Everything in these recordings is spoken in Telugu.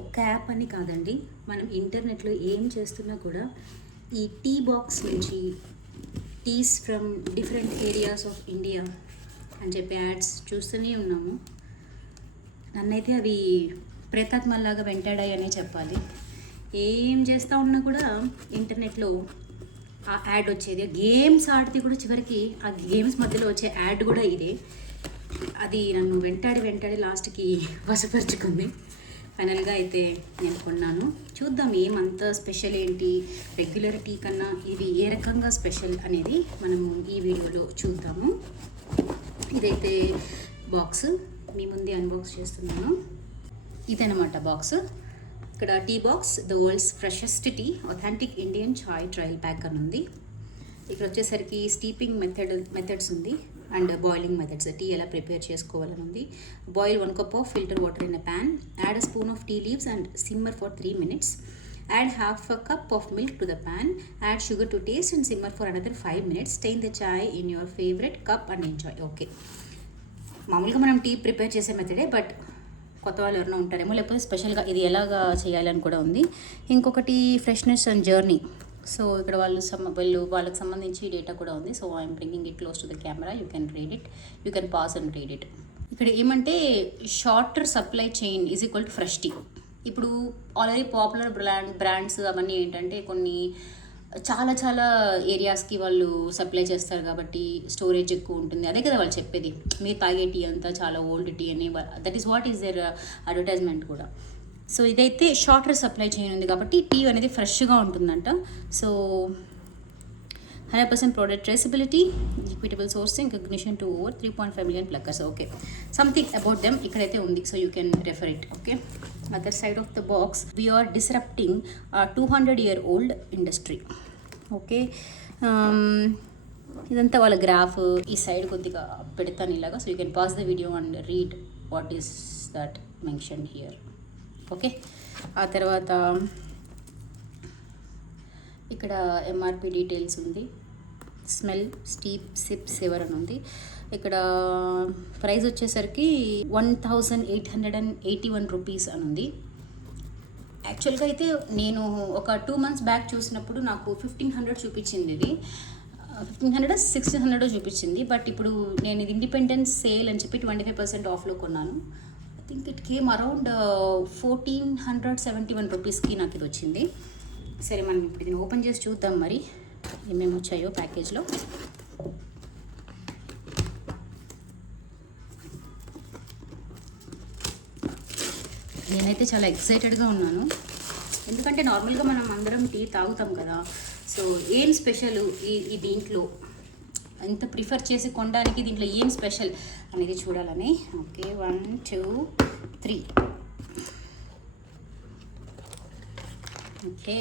ఒక్క యాప్ అని కాదండి, మనం ఇంటర్నెట్లో ఏం చేస్తున్నా కూడా ఈ టీ బాక్స్ నుంచి teas from different areas of India అని చెప్పి యాడ్స్ చూస్తూనే ఉన్నాము. నన్నైతే అవి ప్రేతాత్మల్లాగా వెంటాడాయి అనే చెప్పాలి. ఏం చేస్తూ ఉన్నా కూడా ఇంటర్నెట్లో ఆ యాడ్ వచ్చేది. గేమ్స్ ఆడితే కూడా చివరికి ఆ గేమ్స్ మధ్యలో వచ్చే యాడ్ కూడా ఇదే. అది నన్ను వెంటాడి లాస్ట్కి వశపరుచుకుంది. ఫైనల్గా అయితే నేను కొన్నాను. చూద్దాం ఏమంత స్పెషల్ ఏంటి, రెగ్యులర్ టీ కన్నా ఇది ఏ రకంగా స్పెషల్ అనేది మనము ఈ వీడియోలో చూద్దాము. ఇదైతే బాక్స్ మీ ముందే అన్బాక్స్ చేస్తున్నాను. ఇదనమాట బాక్స్. ఇక్కడ tea box the world's freshest tea authentic Indian chai trial pack అని ఉంది. ఇక్కడ వచ్చేసరికి స్టీపింగ్ మెథడ్స్ ఉంది అండ్ బాయిలింగ్ మెథడ్స్, టీ ఎలా ప్రిపేర్ చేసుకోవాలని ఉంది. Boil 1 cup of filter water in a pan, add a spoon of tea leaves and simmer for 3 minutes. Add half a cup of milk to the pan, add sugar to taste and simmer for another 5 minutes. Stain the chai in your favorite cup and enjoy. Okay, మామూలుగా మనం టీ ప్రిపేర్ చేసే మెథడే, బట్ కొత్త వాళ్ళు ఎవరైనా ఉంటారేమో, లేకపోతే స్పెషల్గా ఇది ఎలాగా చేయాలని కూడా ఉంది. ఇంకొకటి ఫ్రెష్నెస్ అండ్ జర్నీ. సో ఇక్కడ వాళ్ళకి సంబంధించి డేటా కూడా ఉంది. So I'm bringing it close to the camera. You can read it, you can pass and read it. ఇక్కడ ఏమంటే shorter supply chain is equal to fresh tea. ఇప్పుడు ఆల్రెడీ పాపులర్ బ్రాండ్స్ అవన్నీ ఏంటంటే కొన్ని చాలా ఏరియాస్కి వాళ్ళు సప్లై చేస్తారు కాబట్టి స్టోరేజ్ ఎక్కువ ఉంటుంది. అదే కదా వాళ్ళు చెప్పేది, మీరు తాగే టీ అంతా చాలా ఓల్డ్ టీ అని. That is what is there advertisement కూడా. సో ఇదైతే షార్టర్ సప్లై చైన్ ఉంది కాబట్టి టీ అనేది ఫ్రెష్గా ఉంటుందంట. So 100% product traceability, equitable sourcing, recognition to over 3.5 million pluckers. Okay, something about them ఇక్కడైతే ఉంది. So you can refer it. Okay, other side of the box we're disrupting 200-year-old industry. Okay, ఇదంతా వాళ్ళ గ్రాఫ్. ఈ సైడ్ కొద్దిగా పెడతాను ఇలాగా. So you can pass the video and read what is that mention here. Okay, ఆ తర్వాత ఇక్కడ ఎంఆర్పి డీటెయిల్స్ ఉంది. స్మెల్, స్టీప్, సిప్, సెవర్ అని ఉంది. ఇక్కడ ప్రైస్ వచ్చేసరికి 1881 రూపీస్ అని ఉంది. యాక్చువల్గా అయితే నేను ఒక 2 months బ్యాక్ చూసినప్పుడు నాకు 1500 చూపించింది. ఇది 1500 1600 చూపించింది. బట్ ఇప్పుడు నేను ఇది ఇండిపెండెన్స్ సేల్ అని చెప్పి 25% ఆఫ్లో కొన్నాను. I think it came around 1471 రూపీస్కి నాకు ఇది వచ్చింది. సరే, మనం ఇప్పుడు దీన్ని ఓపెన్ చేసి చూద్దాం మరి ఏమేమి వచ్చాయో ప్యాకేజ్లో. నేనైతే చాలా ఎక్సైటెడ్గా ఉన్నాను, ఎందుకంటే నార్మల్గా మనం అందరం టీ తాగుతాం కదా. సో ఏం స్పెషల్ ఈ దీంట్లో, ఎంత ప్రిఫర్ చేసి కొనడానికి దీంట్లో ఏం స్పెషల్ అనేది చూడాలని. Okay, 1 2 3. Okay,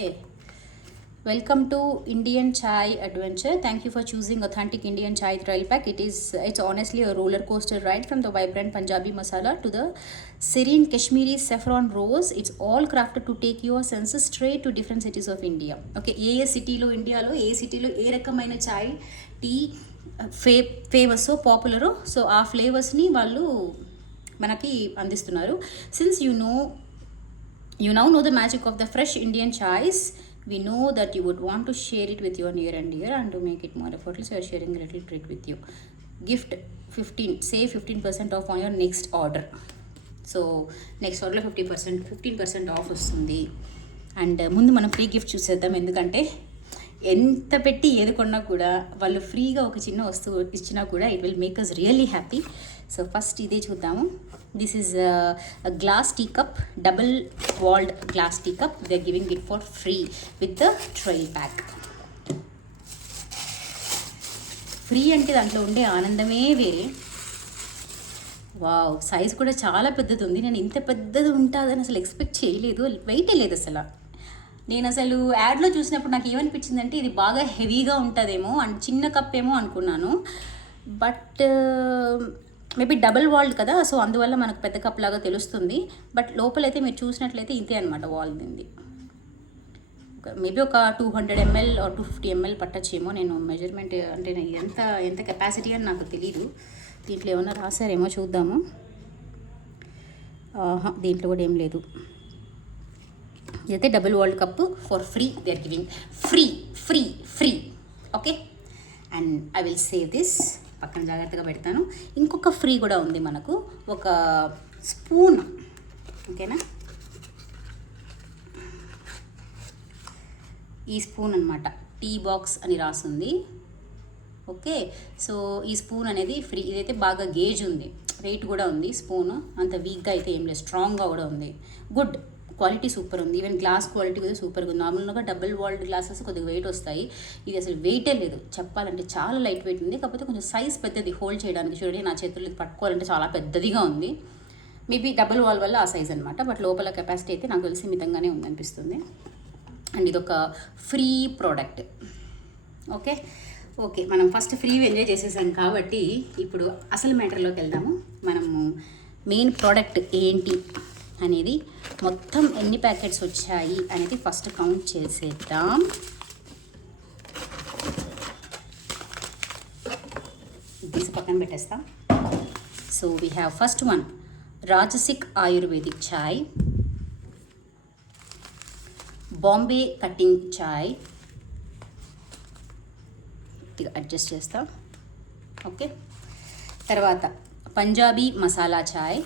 welcome to Indian Chai Adventure. Thank you for choosing authentic Indian Chai Trail Pack. It's honestly a roller coaster ride from the vibrant Punjabi masala to the serene Kashmiri saffron rose. It's all crafted to take your senses straight to different cities of India. Okay, ఏ సిటీలో ఇండియాలో ఏ సిటీలో ఏ రకమైన చాయ్ టీ ఫేమస్ పాపులరు, సో ఆ ఫ్లేవర్స్ని వాళ్ళు మనకి అందిస్తున్నారు. Since you now know the magic of the fresh Indian chais, we know that you would want to share it with your near and dear, and to make it more effortless, we are sharing a little treat with you. Gift 15% off on your next order. So next order 15% of వస్తుంది. అండ్ ముందు మనం ఫ్రీ గిఫ్ట్ చూసేద్దాం, ఎందుకంటే ఎంత పెట్టి ఏది కొన్నా కూడా వాళ్ళు ఫ్రీగా ఒక చిన్న వస్తువు ఇచ్చినా కూడా it will make us really happy. So first ఇదే చూద్దాము. This is glass tea cup, double walled glass tea cup. They are giving it for free with the trial pack. Free అంటే దాంట్లో ఉండే ఆనందమే వేరే. వావ్, సైజ్ కూడా చాలా పెద్దది ఉంది. నేను ఇంత పెద్దది ఉంటుందని అసలు ఎక్స్పెక్ట్ చేయలేదు. వెయిటే లేదు అసలు. నేను అసలు యాడ్లో చూసినప్పుడు నాకు ఏమనిపించిందంటే ఇది బాగా హెవీగా ఉంటుందేమో అండ్ చిన్న కప్ ఏమో అనుకున్నాను. బట్ మేబీ డబుల్ వాల్డ్ కదా, సో అందువల్ల మనకు పెద్ద కప్ లాగా తెలుస్తుంది. బట్ లోపలైతే మీరు చూసినట్లయితే ఇంతే అనమాట వాల్ ఉంది. మేబీ ఒక 200 ml or 250 ml పట్టచ్చేమో. నేను మెజర్మెంట్ అంటే ఎంత కెపాసిటీ అని నాకు తెలీదు. దీంట్లో ఏమన్నా రాశారేమో చూద్దాము. దీంట్లో కూడా ఏం లేదు. ఇదైతే double world cup for free, they are giving free free free. Okay, and I will save this, పక్కన జాగ్రత్తగా పెడతాను. ఇంకొక ఫ్రీ కూడా ఉంది మనకు, ఒక స్పూన్. ఓకేనా, ఈ స్పూన్ అనమాట, టీ బాక్స్ అని రాసింది. ఓకే, సో ఈ స్పూన్ అనేది ఫ్రీ. ఇదైతే బాగా గేజ్ ఉంది, వెయిట్ కూడా ఉంది. స్పూన్ అంత వీక్గా అయితే ఏం లేదు, స్ట్రాంగ్గా కూడా ఉంది. గుడ్ క్వాలిటీ, సూపర్ ఉంది. ఈవెన్ గ్లాస్ క్వాలిటీ కూడా సూపర్గా ఉంది. నార్మల్గా డబుల్ వాల్డ్ గ్లాసెస్ కొద్దిగా వెయిట్ వస్తాయి, ఇది అసలు వెయిటే లేదు చెప్పాలంటే. చాలా లైట్ వెయిట్ ఉంది, కాకపోతే కొంచెం సైజ్ పెద్దది హోల్డ్ చేయడానికి. చూడండి, నా చేతుల్లో ఇది పట్టుకోవాలంటే చాలా పెద్దదిగా ఉంది. మేబీ డబుల్ వాల్ వల్ల ఆ సైజ్ అనమాట, బట్ లోపల కెపాసిటీ అయితే నాకు తెలిసి మితంగానే ఉందనిపిస్తుంది. అండ్ ఇది ఒక ఫ్రీ ప్రోడక్ట్. ఓకే ఓకే, మనం ఫస్ట్ ఫ్రీ ఎంజాయ్ చేసేసాం కాబట్టి ఇప్పుడు అసలు మ్యాటర్లోకి వెళ్దాము. మనము మెయిన్ ప్రోడక్ట్ ఏంటి అనేది, మొత్తం ఎన్ని ప్యాకెట్స్ వచ్చాయి అనేది ఫస్ట్ కౌంట్ చేసేద్దాం. తీసి పక్కన పెట్టేస్తాం. So we have first one, rajasic ayurvedic chai, Bombay cutting chai, adjust చేస్తాం. ఓకే, తర్వాత పంజాబీ మసాలా చాయ్,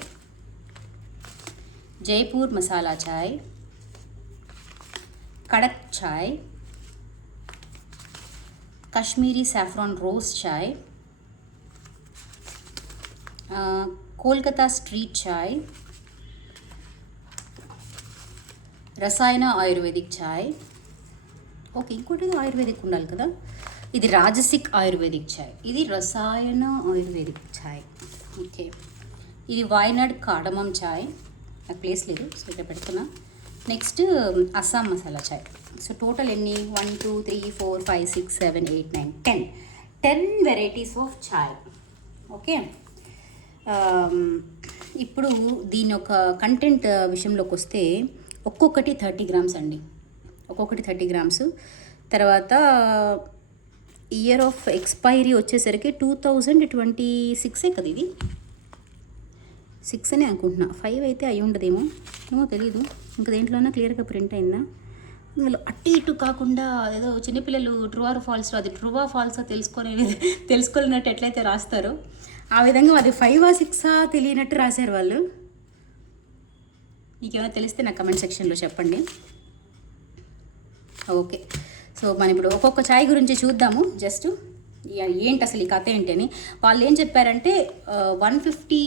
జైపూర్ మసాలా చాయ్, కడక్ చాయ్, కాశ్మీరీ సాఫ్రాన్ రోజ్ చాయ్, కోల్కతా స్ట్రీట్ చాయ్, రసాయన ఆయుర్వేదిక్ చాయ్. ఓకే, ఇంకోటి ఆయుర్వేదిక్ ఉండాలి కదా, ఇది రాజసిక్ ఆయుర్వేదిక్ చాయ్, ఇది రసాయన ఆయుర్వేదిక్ చాయ్. ఓకే, ఇది వాయనాడ్ కార్డమం చాయ్, నాకు ప్లేస్ లేదు సో ఇక్కడ పెడుతున్నా. నెక్స్ట్ అస్సాం మసాలా చాయ్. సో టోటల్ ఎన్ని, 1 2 3 4 5 6 7 8 9 10 వెరైటీస్ ఆఫ్ చాయ్. ఓకే, ఇప్పుడు దీని ఒక కంటెంట్ విషయంలోకి వస్తే ఒక్కొక్కటి 30 గ్రామ్స్ అండి, ఒక్కొక్కటి 30 గ్రామ్స్. తర్వాత ఇయర్ ఆఫ్ ఎక్స్పైరీ వచ్చేసరికి 2026 కదా, ఇది 6 అనే అనుకుంటున్నా, 5 అయితే అయి ఉండదేమో, ఏమో తెలీదు. ఇంకా దేంట్లోనా క్లియర్గా ప్రింట్ అయిందా, ఇందులో అటు ఇటు కాకుండా ఏదో చిన్నపిల్లలు ట్రూ ఆర్ ఫాల్స్, అది ట్రూ ఆర్ ఫాల్సా తెలుసుకోలేనట్టు ఎట్లయితే రాస్తారో ఆ విధంగా అది 5 ఆ 6 ఆ తెలియనట్టు రాశారు వాళ్ళు. మీకేమైనా తెలిస్తే నా కమెంట్ సెక్షన్లో చెప్పండి. ఓకే, సో మనం ఇప్పుడు ఒక్కొక్క ఛాయ్ గురించి చూద్దాము. జస్ట్ ఏంటి అసలు ఈ కథ ఏంటి అని. వాళ్ళు ఏం చెప్పారంటే 150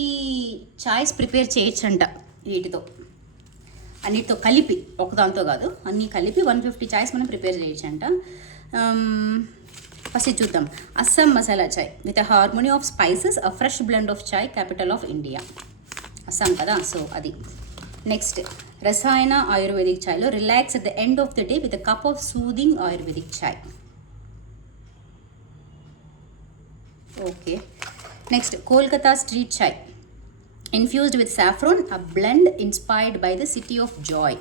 ఛాయ్స్ ప్రిపేర్ చేయొచ్చంట వీటితో, అన్నిటితో కలిపి, ఒకదాంతో కాదు అన్నీ కలిపి 150 ఛాయ్స్ మనం ప్రిపేర్ చేయొచ్చంట. ఫస్ట్ ఇది చూద్దాం. Assam masala chai with a harmony of spices, a fresh blend of chai, capital of India. Assam కదా, సో అది. నెక్స్ట్ రసాయన ఆయుర్వేదిక్ చాయ్లో relax at the end of the day with a cup of soothing ayurvedic chai. Okay, next Kolkata street chai infused with saffron, a blend inspired by the city of joy.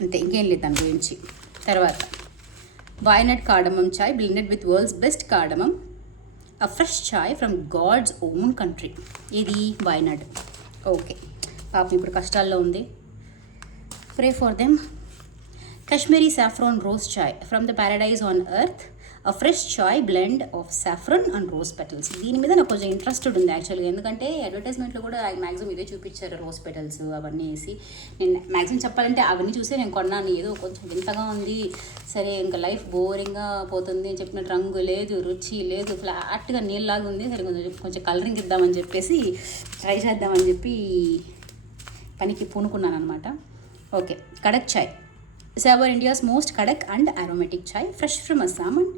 అంతే, ఇంకేం లేదు దాని గురించి. తర్వాత Wayanad cardamom chai blended with world's best cardamom, a fresh chai from God's own country. ఇది వాయనాడ్. ఓకే, పాపం ఇప్పుడు కష్టాల్లో ఉంది, pray for them. Kashmiri saffron rose chai from the paradise on earth, a fresh chai blend of saffron and rose petals. దీని మీద నాకు కొంచెం ఇంట్రెస్టెడ్ ఉంది యాక్చువల్గా, ఎందుకంటే అడ్వర్టైజ్మెంట్లో కూడా మ్యాక్సిమం ఇదే చూపించారు, రోజ్ పెటల్స్ అవన్నీ వేసి. నేను మ్యాక్సిమం చెప్పాలంటే అవన్నీ చూసే నేను కొన్నాను. ఏదో కొంచెం వింతగా ఉంది, సరే ఇంకా లైఫ్ బోరింగ్గా పోతుంది అని చెప్పినట్టు, రంగు లేదు, రుచి లేదు, ఫ్లాట్గా నీళ్ళలాగా ఉంది, సరే కొంచెం కలరింగ్ ఇద్దామని చెప్పేసి ట్రై చేద్దామని చెప్పి పనికి పూనుకున్నాను అనమాట. Okay, kadak chai, savour India's most kadak and aromatic chai, fresh from Assam and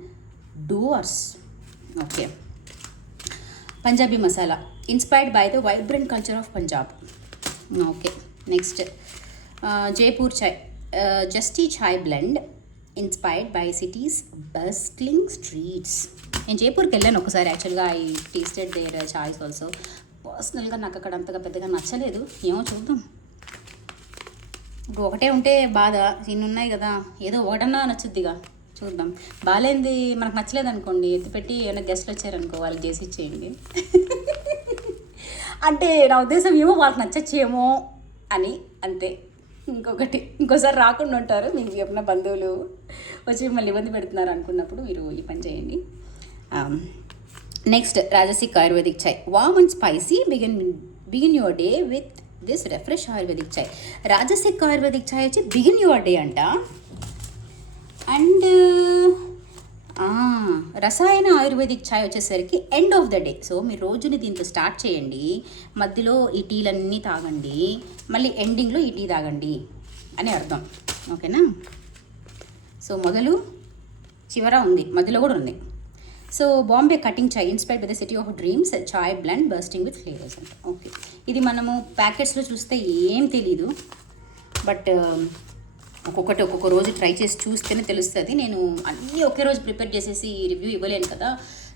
Dooars. Okay, Punjabi masala inspired by the vibrant culture of Punjab. Okay, next Jaipur chai, zesty chai blend inspired by cities bustling streets. నేను జైపూర్కి వెళ్ళాను ఒకసారి యాక్చువల్గా, I tasted there chais also. పర్సనల్గా నాకు అక్కడ అంతగా పెద్దగా నచ్చలేదు, ఏమో చూద్దాం. ఇప్పుడు ఒకటే ఉంటే బాధ, ఇన్ని ఉన్నాయి కదా, ఏదో ఒకటన్నా నచ్చుద్దిగా, చూద్దాం. బాగాలేంది మనకు నచ్చలేదు అనుకోండి, ఎత్తిపెట్టి ఏమైనా గెస్ట్లు వచ్చారనుకో వాళ్ళకి చేసి ఇచ్చేయండి. అంటే నా ఉద్దేశం ఏమో వాళ్ళకి నచ్చచ్చేమో అని, అంతే. ఇంకోసారి రాకుండా ఉంటారు. మీకు చెప్పిన బంధువులు వచ్చి మిమ్మల్ని ఇబ్బంది పెడుతున్నారు అనుకున్నప్పుడు మీరు ఈ పని చేయండి. Next Rajasik ayurvedic chai, warm and spicy, begin your day with this refresh ayurvedic chai. Rajasik ayurvedic chai వచ్చి బిగిన్ యువర్ డే అంట. అండ్ రసాయన ఆయుర్వేదిక్ ఛాయ్ వచ్చేసరికి end of the day. So మీరు రోజుని దీంతో స్టార్ట్ చేయండి, మధ్యలో ఈ టీలన్నీ తాగండి, మళ్ళీ ఎండింగ్లో ఈ టీ తాగండి అని అర్థం. ఓకేనా? సో మొదలు చివర ఉంది, మధ్యలో కూడా ఉంది. So Bombay cutting chai inspired by the city of dreams, chai blend bursting with flavours అంట. ఓకే, ఇది మనము ప్యాకెట్స్లో చూస్తే ఏం తెలీదు, బట్ ఒక్కొక్క రోజు ట్రై చేసి చూస్తేనే తెలుస్తుంది. నేను అన్నీ ఒకే రోజు ప్రిపేర్ చేసేసి రివ్యూ ఇవ్వలేను కదా.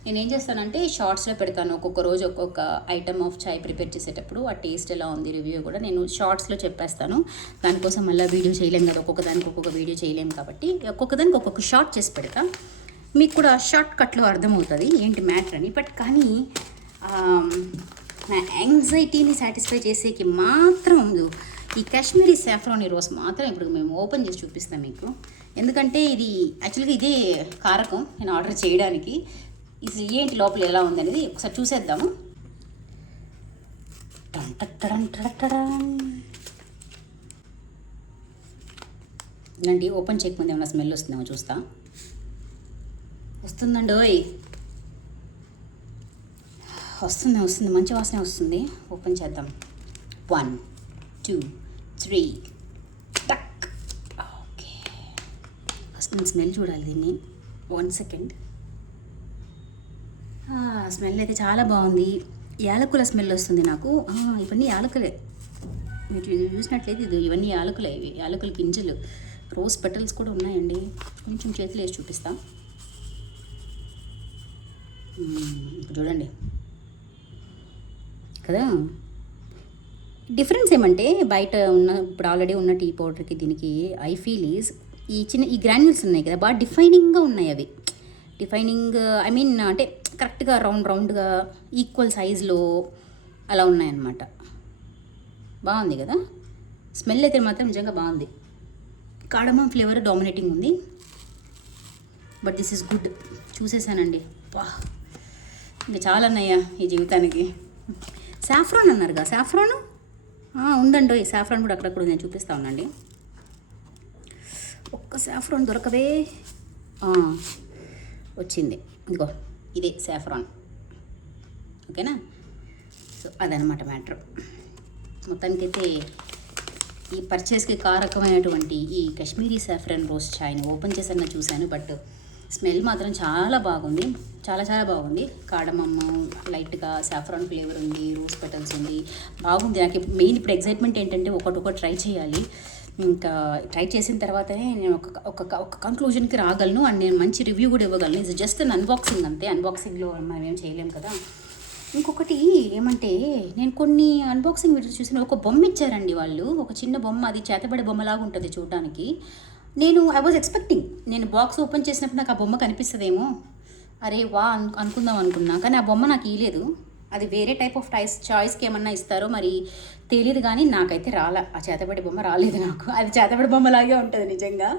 నేను ఏం చేస్తానంటే షార్ట్స్లో పెడతాను. ఒక్కొక్క రోజు ఒక్కొక్క ఐటమ్ ఆఫ్ చాయ్ ప్రిపేర్ చేసేటప్పుడు ఆ టేస్ట్ ఎలా ఉంది రివ్యూ కూడా నేను షార్ట్స్లో చెప్పేస్తాను. దానికోసం మళ్ళీ వీడియో చేయలేము కదా, ఒక్కొక్క దానికి ఒక్కొక్క వీడియో చేయలేము కాబట్టి ఒక్కొక్క దానికి ఒక్కొక్క షార్ట్ చేసి పెడతా. మీకు కూడా షార్ట్ కట్లో అర్థమవుతుంది ఏంటి మ్యాటర్ అని. బట్ కానీ నా యాంగ్జైటీని సాటిస్ఫై చేసేకి మాత్రం ఈ కాశ్మీరీ సాఫ్రాన్ రోస్ మాత్రం ఇప్పుడు మేము ఓపెన్ చేసి చూపిస్తాం మీకు. ఎందుకంటే ఇది యాక్చువల్గా ఇదే కారకం నేను ఆర్డర్ చేయడానికి. ఇది ఏంటి లోపల ఎలా ఉందనేది ఒకసారి చూసేద్దాము. ఇలాంటి ఓపెన్ చేయకముందు ఏమైనా స్మెల్ వస్తుందేమో చూస్తా. వస్తుందండి, ఓయ్ వస్తుంది, మంచి వాసన వస్తుంది. ఓపెన్ చేద్దాం. 1 2 3 టక్. ఓకే, అసలు స్మెల్ చూడాలి దీన్ని. 1 సెకండ్. స్మెల్ అయితే చాలా బాగుంది. యాలకుల స్మెల్ వస్తుంది నాకు. ఇవన్నీ యాలకులే, మీరు చూసినట్లయితే ఇవన్నీ యాలకులే. ఇవి యాలకుల గింజలు, రోజ్ పెటల్స్ కూడా ఉన్నాయండి. కొంచెం చేతిలో వేసి చూపిస్తా. ఇప్పుడు చూడండి కదా. డిఫరెన్స్ ఏమంటే బయట ఉన్న ఇప్పుడు ఆల్రెడీ ఉన్న టీ పౌడర్కి దీనికి ఐ ఫీల్ ఈజ్ ఈ గ్రాన్యూల్స్ ఉన్నాయి కదా, బాగా డిఫైనింగ్గా ఉన్నాయి. అవి డిఫైనింగ్ ఐ మీన్ అంటే కరెక్ట్గా రౌండ్గా ఈక్వల్ సైజులో అలా ఉన్నాయన్నమాట. బాగుంది కదా. స్మెల్ అయితే మాత్రం నిజంగా బాగుంది. కాడమం ఫ్లేవర్ డామినేటింగ్ ఉంది. But this is good. చూసేసానండి, వా ఇంకా చాలా అన్నయ్యా ఈ జీవితానికి. సాఫ్రాన్ అన్నారుగా, సాఫ్రాన్ ఉందండి. ఈ సాఫ్రాన్ కూడా అక్కడక్కడ నేను చూపిస్తా ఉన్నాండి. ఒక్క సాఫ్రాన్ దొరకదే. వచ్చింది, ఇదిగో ఇదే సాఫ్రాన్. ఓకేనా? సో అదనమాట మ్యాటర్. మొత్తానికైతే ఈ పర్చేస్కి కారకమైనటువంటి ఈ కాశ్మీరీ సాఫ్రాన్ రోస్ ఛాయ్ని ఓపెన్ చేసాను చూశాను. బట్ స్మెల్ మాత్రం చాలా బాగుంది, చాలా బాగుంది. కాడమమ్మ లైట్గా సాఫ్రాన్ ఫ్లేవర్ ఉంది, రోజ్ పెటల్స్ ఉంది, బాగుంది. నాకు మెయిన్ ఇప్పుడు ఎగ్జైట్మెంట్ ఏంటంటే ఒకటి ట్రై చేయాలి. ఇంకా ట్రై చేసిన తర్వాతనే నేను ఒక కంక్లూజన్కి రాగలను అండ్ నేను మంచి రివ్యూ కూడా ఇవ్వగలను. ఇది జస్ట్ అన్బాక్సింగ్ అంతే. అన్బాక్సింగ్లో మనం ఏం చేయలేం కదా. ఇంకొకటి ఏమంటే నేను కొన్ని అన్బాక్సింగ్ వీడియోస్ చూసిన ఒక బొమ్మ ఇచ్చారండి వాళ్ళు, ఒక చిన్న బొమ్మ. అది చేతబడే బొమ్మలాగా ఉంటుంది చూడడానికి. ఐ వాజ్ ఎక్స్పెక్టింగ్, నేను బాక్స్ ఓపెన్ చేసినప్పుడు నాకు ఆ బొమ్మ కనిపిస్తుందేమో, అరే వా అనుకుందాం అనుకున్నా. కానీ ఆ బొమ్మ నాకు ఇవ్వలేదు. అది వేరే టైప్ ఆఫ్ చాయిస్కి ఏమన్నా ఇస్తారో మరి తెలియదు, కానీ నాకైతే ఆ చేతబడి బొమ్మ రాలేదు నాకు. అది చేతబడి బొమ్మలాగే ఉంటుంది నిజంగా.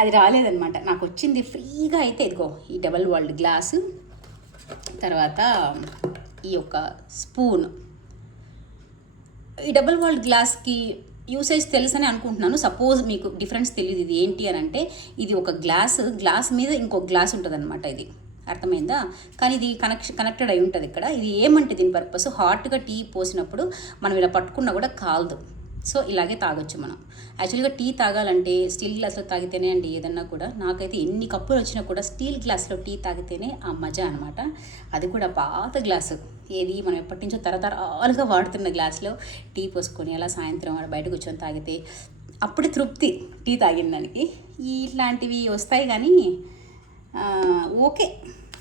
అది రాలేదనమాట నాకు. వచ్చింది ఫ్రీగా అయితే ఇదిగో ఈ డబల్ వాల్డ్ గ్లాసు, తర్వాత ఈ యొక్క స్పూన్. ఈ డబల్ వాల్డ్ గ్లాస్కి యూసేజ్ తెలుసని అనుకుంటున్నాను. సపోజ్ మీకు డిఫరెన్స్ తెలియదు ఇది ఏంటి అని అంటే, ఇది ఒక గ్లాస్ మీద ఇంకొక గ్లాస్ ఉంటుంది అనమాట. ఇది అర్థమైందా? కానీ ఇది కనెక్టెడ్ అయి ఉంటుంది ఇక్కడ. ఇది ఏమంటే దీని పర్పస్, హాట్గా టీ పోసినప్పుడు మనం ఇలా పట్టుకున్నా కూడా కాలదు. సో ఇలాగే తాగొచ్చు మనం. యాక్చువల్గా టీ తాగాలంటే స్టీల్ గ్లాస్లో తాగితేనే అండి ఏదన్నా కూడా. నాకైతే ఎన్ని కప్పులు వచ్చినా కూడా స్టీల్ గ్లాస్లో టీ తాగితేనే ఆ మజా అనమాట. అది కూడా పాత గ్లాసు, ఏది మనం ఎప్పటి నుంచో తరతరాలుగా వాడుతున్న గ్లాస్లో టీ పోసుకొని అలా సాయంత్రం బయటకు కూర్చొని తాగితే అప్పుడే తృప్తి టీ తాగిన దానికి. ఇట్లాంటివి వస్తాయి కానీ ఓకే,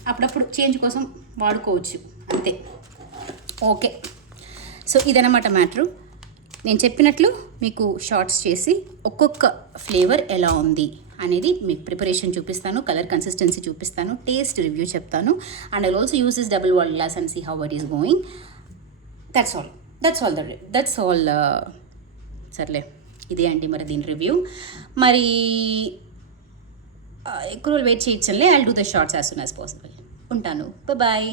అప్పుడప్పుడు చేంజ్ కోసం వాడుకోవచ్చు అంతే. ఓకే, సో ఇదన్నమాట మ్యాటరు. నేను చెప్పినట్లు మీకు షార్ట్స్ చేసి ఒక్కొక్క ఫ్లేవర్ ఎలా ఉంది అనేది మీకు ప్రిపరేషన్ చూపిస్తాను, కలర్ కన్సిస్టెన్సీ చూపిస్తాను, టేస్ట్ రివ్యూ చెప్తాను. And I also use this double walled glass and see how it is going. That's all సర్లే. ఇదే అండి మరి దీని రివ్యూ. మరి ఎక్కువ రోజులు వెయిట్ చేయించలే. I will do the shorts as soon as possible. ఉంటాను. బాయ్.